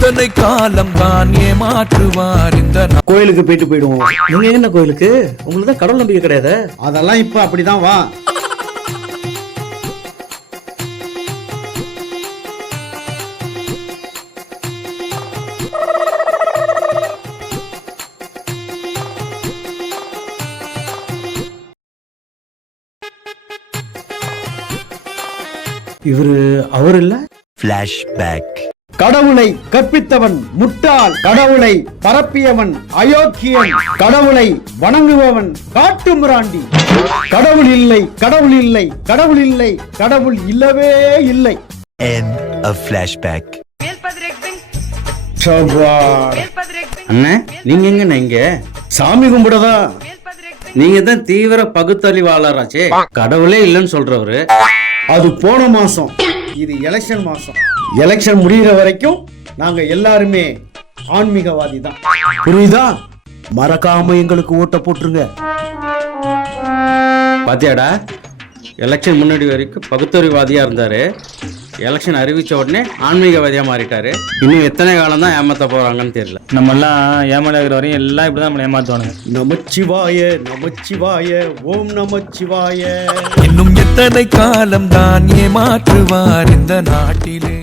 எத்தனை காலம் தான் ஏமாற்றுவார் இந்த கோயிலுக்கு போயிடுவோம். நீங்க என்ன கோயிலுக்கு? உங்களுக்கு தான் கடவுள் நம்பிக்கை கிடையாது. அதெல்லாம் இப்ப அப்படிதான். வா. அவர் இல்ல. ஃபிளாஷ்பேக். கடவுளை கற்பித்தவன் முட்டாள், கடவுளை பரப்பியவன் அயோக்கியன், கடவுளை வணங்குபவன் காட்டு மிராண்டி. கடவுள் இல்லை, கடவுள் இல்லை, கடவுள் இல்லை, கடவுள் இல்லவே இல்லை. End of flashback. அண்ணே, நீங்க எங்க? இங்க சாமி கும்பிடதா? நீங்க தான் தீவிர பகுத்தறிவாளராச்சே. கடவுளே இல்லைன்னு சொல்றவரு. அது போன மாசம். இது எலெக்ஷன் மாசம். எலெக்ஷன் முடிகிற வரைக்கும் நாங்க எல்லாருமே ஆன்மீகவாதி தான். புரியுதா? மறக்காம எங்களுக்கு ஓட்ட போட்டுருங்க. பாத்தியாடா, எலெக்ஷன் முன்னாடி வரைக்கும் பகுத்தறிவாதியா இருந்தாரு. எலெக்ஷன் அறிவிச்ச உடனே ஆன்மீகவாதியா மாறிட்டாரு. இன்னும் எத்தனை காலம் தான் ஏமாத்த போறாங்கன்னு தெரியல. நம்ம எல்லாம் ஏமாளிக்கிற வரையும் எல்லாம் இப்படிதான் நம்மளை ஏமாத்துவானுங்க. நமச்சிவாய நமச்சிவாய ஓம் நமச்சிவாய. இன்னும் எத்தனை காலம் தான் ஏமாற்றுவார் இந்த நாட்டிலே.